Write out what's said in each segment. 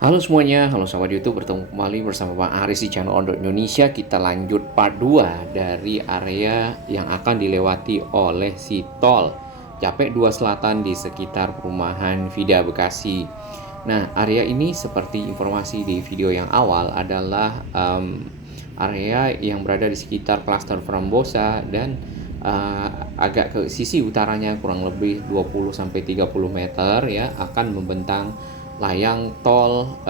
Halo semuanya, halo sahabat YouTube, bertemu kembali bersama Bang Aris di channel On Road Indonesia. Kita lanjut part 2 dari area yang akan dilewati oleh si tol Japek 2 Selatan di sekitar perumahan Vida Bekasi. Nah, area ini seperti informasi di video yang awal adalah area yang berada di sekitar klaster Frambosa dan agak ke sisi utaranya kurang lebih 20-30 meter ya akan membentang layang tol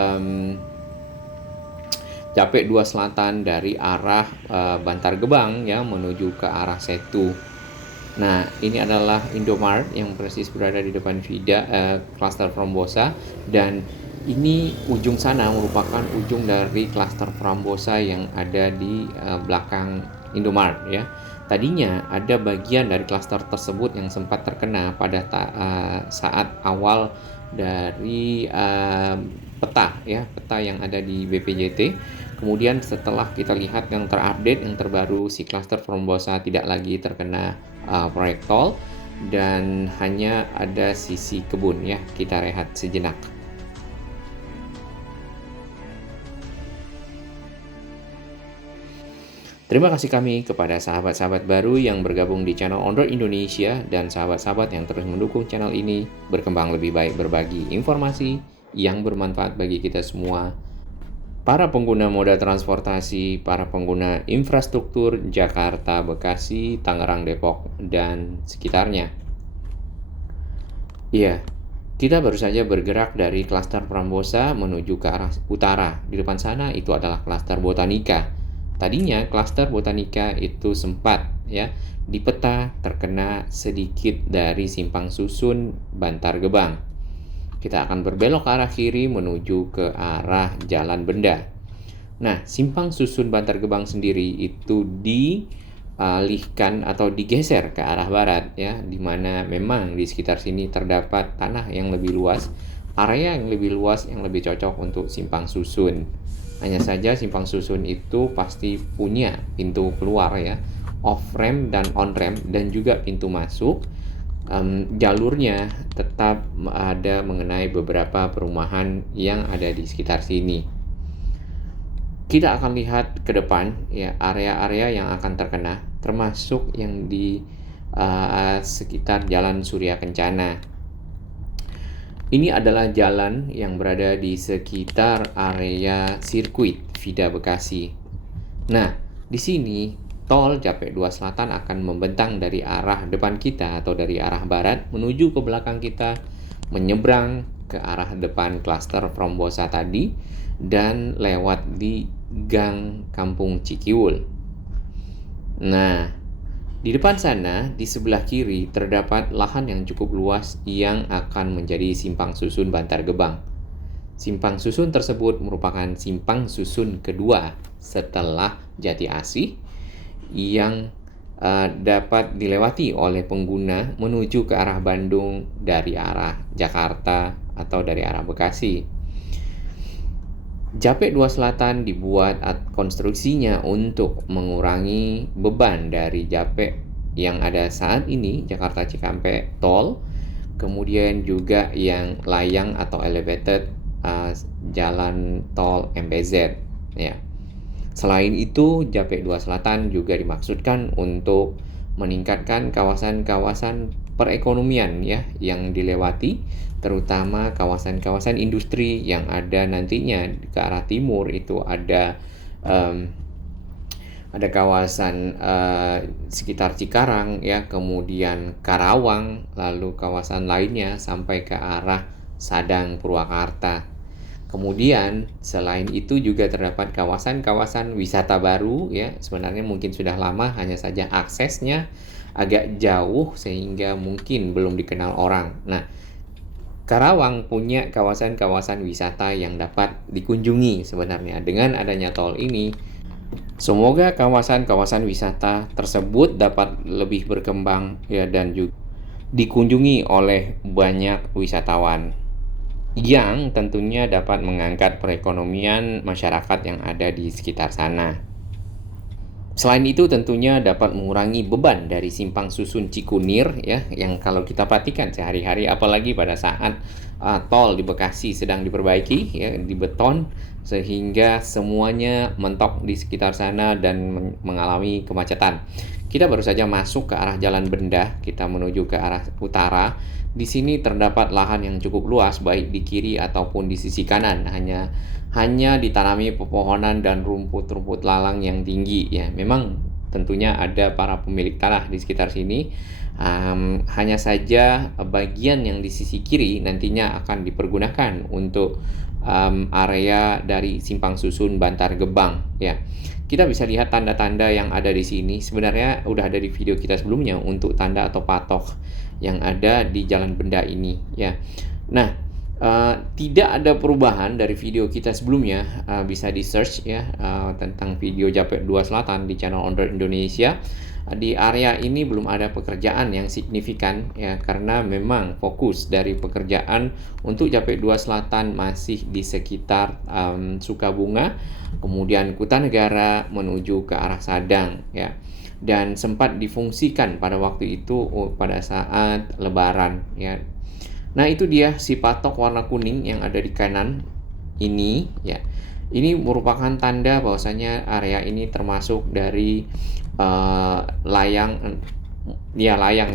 Japek 2 Selatan dari arah Bantar Gebang ya menuju ke arah Setu. Nah, ini adalah Indomart yang persis berada di depan Vida klaster Frambosa, dan ini ujung sana merupakan ujung dari klaster Frambosa yang ada di belakang Indomart ya. Tadinya ada bagian dari klaster tersebut yang sempat terkena pada saat awal dari peta yang ada di BPJT. Kemudian setelah kita lihat yang terupdate, yang terbaru, si klaster Frambosa tidak lagi terkena proyek tol dan hanya ada sisi kebun ya. Kita rehat sejenak. Terima kasih kami kepada sahabat-sahabat baru yang bergabung di channel On Road Indonesia dan sahabat-sahabat yang terus mendukung channel ini berkembang lebih baik, berbagi informasi yang bermanfaat bagi kita semua, para pengguna moda transportasi, para pengguna infrastruktur Jakarta, Bekasi, Tangerang, Depok, dan sekitarnya. Iya, kita baru saja bergerak dari klaster Frambosa menuju ke arah utara. Di depan sana itu adalah klaster Botanika. Tadinya klaster Botanika itu sempat ya di peta terkena sedikit dari simpang susun Bantar Gebang. Kita akan berbelok ke arah kiri menuju ke arah Jalan Benda. Nah, simpang susun Bantar Gebang sendiri itu dialihkan atau digeser ke arah barat ya, di mana memang di sekitar sini terdapat tanah yang lebih luas, area yang lebih luas yang lebih cocok untuk simpang susun. Hanya saja simpang susun itu pasti punya pintu keluar ya, off ramp dan on ramp, dan juga pintu masuk. Jalurnya tetap ada mengenai beberapa perumahan yang ada di sekitar sini. Kita akan lihat ke depan ya area-area yang akan terkena, termasuk yang di sekitar Jalan Surya Kencana. Ini adalah jalan yang berada di sekitar area sirkuit Vida Bekasi. Nah, di sini tol Japek 2 Selatan akan membentang dari arah depan kita atau dari arah barat menuju ke belakang kita, menyeberang ke arah depan klaster Frambosa tadi dan lewat di Gang Kampung Cikiwul. Nah, di depan sana, di sebelah kiri, terdapat lahan yang cukup luas yang akan menjadi simpang susun Bantar Gebang. Simpang susun tersebut merupakan simpang susun kedua setelah Jati Asih yang dapat dilewati oleh pengguna menuju ke arah Bandung dari arah Jakarta atau dari arah Bekasi. Japek 2 Selatan dibuat konstruksinya untuk mengurangi beban dari Japek yang ada saat ini, Jakarta Cikampek Tol, kemudian juga yang layang atau elevated jalan tol MBZ ya. Selain itu, Japek 2 Selatan juga dimaksudkan untuk meningkatkan kawasan-kawasan perekonomian ya yang dilewati, terutama kawasan-kawasan industri yang ada nantinya ke arah timur. Itu ada kawasan sekitar Cikarang ya, kemudian Karawang, lalu kawasan lainnya sampai ke arah Sadang, Purwakarta. Kemudian selain itu juga terdapat kawasan-kawasan wisata baru ya, sebenarnya mungkin sudah lama, hanya saja aksesnya agak jauh sehingga mungkin belum dikenal orang. Nah, Karawang punya kawasan-kawasan wisata yang dapat dikunjungi sebenarnya dengan adanya tol ini. Semoga kawasan-kawasan wisata tersebut dapat lebih berkembang ya dan juga dikunjungi oleh banyak wisatawan yang tentunya dapat mengangkat perekonomian masyarakat yang ada di sekitar sana. Selain itu tentunya dapat mengurangi beban dari simpang susun Cikunir ya, yang kalau kita perhatikan sehari-hari apalagi pada saat tol di Bekasi sedang diperbaiki ya, dibeton sehingga semuanya mentok di sekitar sana dan mengalami kemacetan. Kita baru saja masuk ke arah Jalan Benda, kita menuju ke arah utara. Di sini terdapat lahan yang cukup luas baik di kiri ataupun di sisi kanan, hanya ditanami pepohonan dan rumput-rumput lalang yang tinggi ya. Memang tentunya ada para pemilik tanah di sekitar sini. Hanya saja bagian yang di sisi kiri nantinya akan dipergunakan untuk area dari simpang susun Bantar Gebang ya. Kita bisa lihat tanda-tanda yang ada di sini. Sebenarnya udah ada di video kita sebelumnya untuk tanda atau patok yang ada di Jalan Benda ini ya. Nah, tidak ada perubahan dari video kita sebelumnya, bisa di search ya tentang video Japek 2 Selatan di channel Owner Indonesia. Di area ini belum ada pekerjaan yang signifikan ya, karena memang fokus dari pekerjaan untuk Japek 2 Selatan masih di sekitar Sukabunga, kemudian Kutanegara menuju ke arah Sadang ya. Dan sempat difungsikan pada waktu itu pada saat Lebaran ya. Nah, itu dia si patok warna kuning yang ada di kanan ini ya. Ini merupakan tanda bahwasanya area ini termasuk dari layang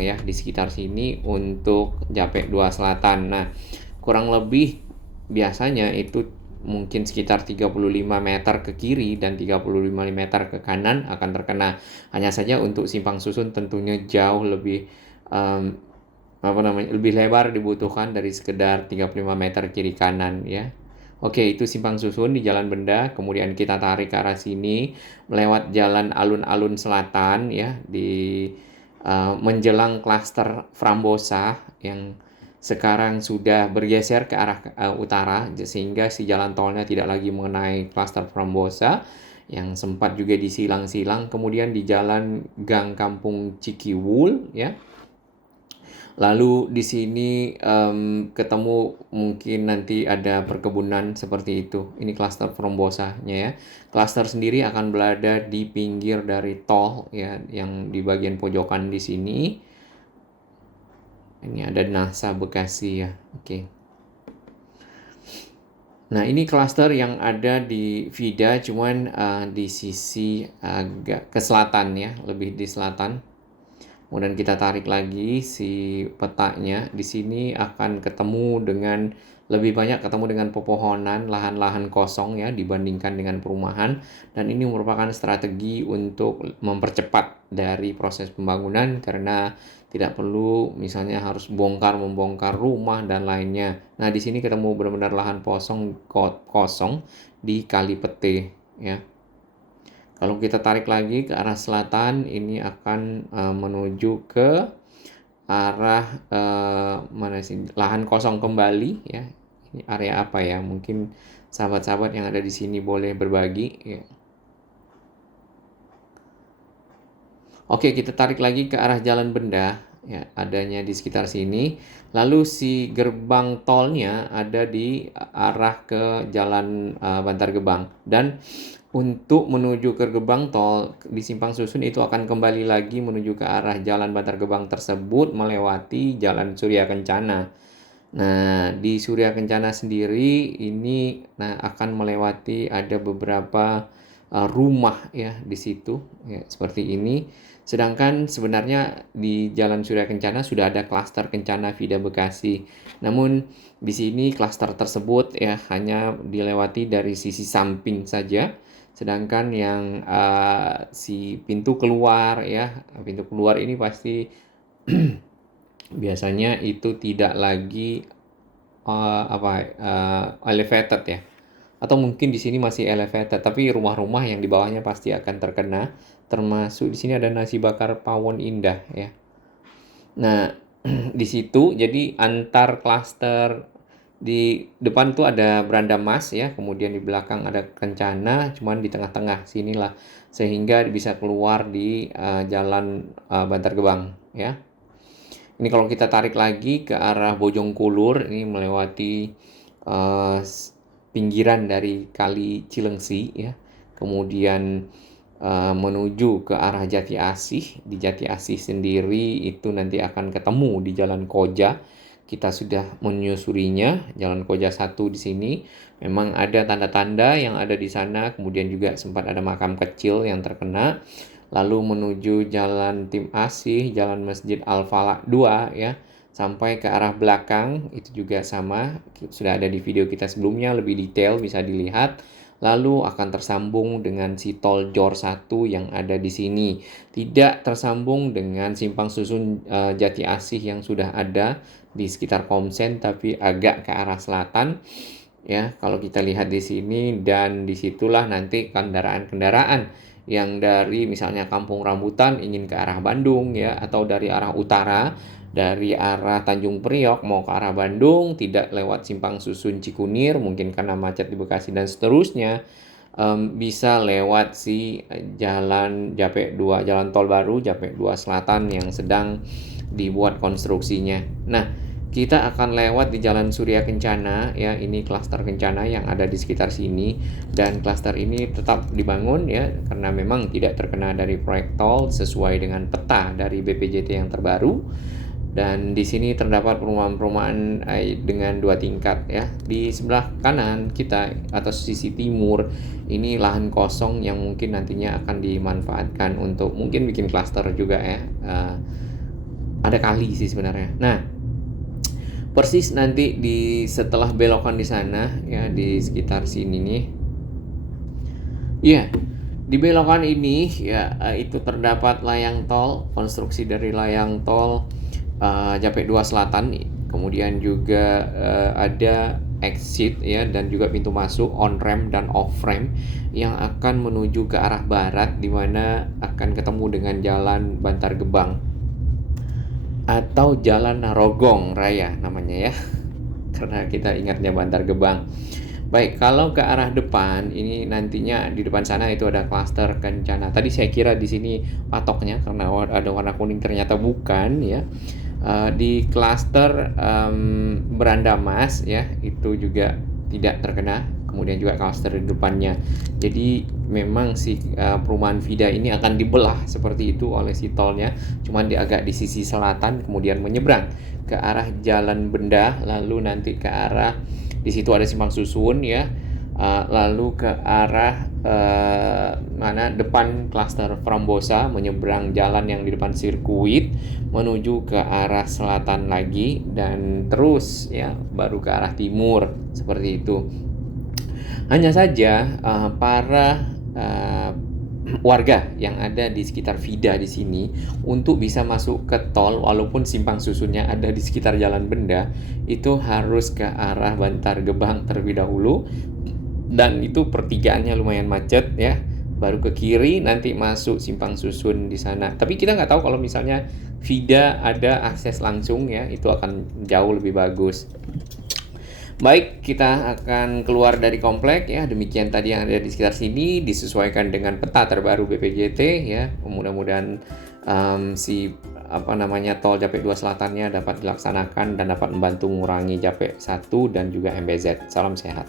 ya di sekitar sini untuk Japek 2 Selatan. Nah, kurang lebih biasanya itu mungkin sekitar 35 meter ke kiri dan 35 meter ke kanan akan terkena. Hanya saja untuk simpang susun tentunya jauh lebih lebih lebar dibutuhkan dari sekedar 35 meter kiri kanan ya. Oke, itu simpang susun di Jalan Benda, kemudian kita tarik ke arah sini melewat jalan alun-alun selatan ya di menjelang klaster Frambosa yang sekarang sudah bergeser ke arah utara sehingga si jalan tolnya tidak lagi mengenai klaster Frambosa yang sempat juga disilang-silang. Kemudian di jalan Gang Kampung Cikiwul ya. Lalu di sini ketemu mungkin nanti ada perkebunan seperti itu. Ini klaster Frombosanya ya. Klaster sendiri akan berada di pinggir dari tol ya, yang di bagian pojokan di sini. Ini ada NASA Bekasi ya. Oke. Nah, ini klaster yang ada di Vida, cuman di sisi agak ke selatan ya, lebih di selatan. Kemudian kita tarik lagi si petanya. Di sini akan ketemu dengan lebih banyak dengan pepohonan, lahan-lahan kosong ya dibandingkan dengan perumahan, dan ini merupakan strategi untuk mempercepat dari proses pembangunan karena tidak perlu misalnya harus membongkar rumah dan lainnya. Nah, di sini ketemu benar-benar lahan kosong di Kali Pete ya. Kalau kita tarik lagi ke arah selatan, ini akan menuju ke arah mana sih? Lahan kosong kembali ya. Ini area apa ya? Mungkin sahabat-sahabat yang ada di sini boleh berbagi ya. Oke, kita tarik lagi ke arah Jalan Benda ya, adanya di sekitar sini. Lalu si gerbang tolnya ada di arah ke Jalan Bantar Gebang, dan untuk menuju ke gerbang tol di simpang susun itu akan kembali lagi menuju ke arah Jalan Bantar Gebang tersebut melewati Jalan Surya Kencana. Nah, di Surya Kencana sendiri ini akan melewati ada beberapa rumah ya di situ ya, seperti ini. Sedangkan sebenarnya di Jalan Surya Kencana sudah ada klaster Kencana Vida Bekasi. Namun di sini klaster tersebut ya hanya dilewati dari sisi samping saja. Sedangkan yang si pintu keluar ini pasti biasanya itu tidak lagi elevated ya. Atau mungkin di sini masih elevated, tapi rumah-rumah yang di bawahnya pasti akan terkena. Termasuk di sini ada nasi bakar Pawon Indah ya. Nah, di situ jadi antar klaster di depan tuh ada Beranda Mas ya, kemudian di belakang ada Kencana, cuman di tengah-tengah sinilah sehingga bisa keluar di Jalan Bantar Gebang ya. Ini kalau kita tarik lagi ke arah Bojongkulur, ini melewati pinggiran dari Kali Cilengsi ya. Kemudian menuju ke arah Jati Asih. Di Jati Asih sendiri itu nanti akan ketemu di Jalan Koja. Kita sudah menyusurinya, Jalan Koja 1 di sini. Memang ada tanda-tanda yang ada di sana, kemudian juga sempat ada makam kecil yang terkena. Lalu menuju Jalan Tim Asih, Jalan Masjid Al-Falah 2 ya, sampai ke arah belakang itu juga sama, sudah ada di video kita sebelumnya, lebih detail bisa dilihat. Lalu akan tersambung dengan si tol Jor 1 yang ada di sini. Tidak tersambung dengan simpang susun Jati Asih yang sudah ada di sekitar Komsen, tapi agak ke arah selatan. Ya, kalau kita lihat di sini, dan disitulah nanti kendaraan-kendaraan yang dari misalnya Kampung Rambutan ingin ke arah Bandung ya, atau dari arah utara, dari arah Tanjung Priok mau ke arah Bandung, tidak lewat simpang susun Cikunir, mungkin karena macet di Bekasi dan seterusnya, bisa lewat si jalan Japek 2, jalan tol baru Japek 2 Selatan yang sedang dibuat konstruksinya. Nah, kita akan lewat di Jalan Surya Kencana ya, ini klaster Kencana yang ada di sekitar sini, dan klaster ini tetap dibangun ya karena memang tidak terkena dari proyek tol sesuai dengan peta dari BPJT yang terbaru. Dan di sini terdapat perumahan-perumahan dengan 2 tingkat ya. Di sebelah kanan kita atau sisi timur ini lahan kosong yang mungkin nantinya akan dimanfaatkan untuk mungkin bikin klaster juga ya. Ada kali sih sebenarnya. Nah, persis nanti di setelah belokan di sana ya, di sekitar sini nih. Iya, di belokan ini ya itu terdapat layang tol, konstruksi dari layang tol Japek 2 Selatan. Kemudian juga ada exit ya, dan juga pintu masuk on ramp dan off ramp yang akan menuju ke arah barat, di mana akan ketemu dengan jalan Bantar Gebang atau Jalan Narogong Raya namanya ya, karena kita ingatnya Bantar Gebang. Baik, kalau ke arah depan ini nantinya di depan sana itu ada klaster Kencana. Tadi saya kira di sini patoknya karena ada warna kuning, ternyata bukan ya. Di klaster Berandamas ya, itu juga tidak terkena. Kemudian juga klaster di depannya. Jadi memang si perumahan Vida ini akan dibelah seperti itu oleh si tolnya, cuman agak di sisi selatan, kemudian menyeberang ke arah Jalan Benda, lalu nanti ke arah di situ ada simpang susun ya, lalu ke arah mana depan klaster Frambosa, menyeberang jalan yang di depan sirkuit menuju ke arah selatan lagi, dan terus ya baru ke arah timur seperti itu. Hanya saja para warga yang ada di sekitar Vida di sini untuk bisa masuk ke tol, walaupun simpang susunnya ada di sekitar Jalan Benda, itu harus ke arah Bantar Gebang terlebih dahulu, dan itu pertigaannya lumayan macet ya. Baru ke kiri nanti masuk simpang susun di sana. Tapi kita nggak tahu kalau misalnya Vida ada akses langsung ya, itu akan jauh lebih bagus. Baik, kita akan keluar dari komplek ya. Demikian tadi yang ada di sekitar sini, disesuaikan dengan peta terbaru BPJT ya. Mudah-mudahan tol Japek 2 Selatannya dapat dilaksanakan dan dapat membantu mengurangi Japek 1 dan juga MBZ. Salam sehat.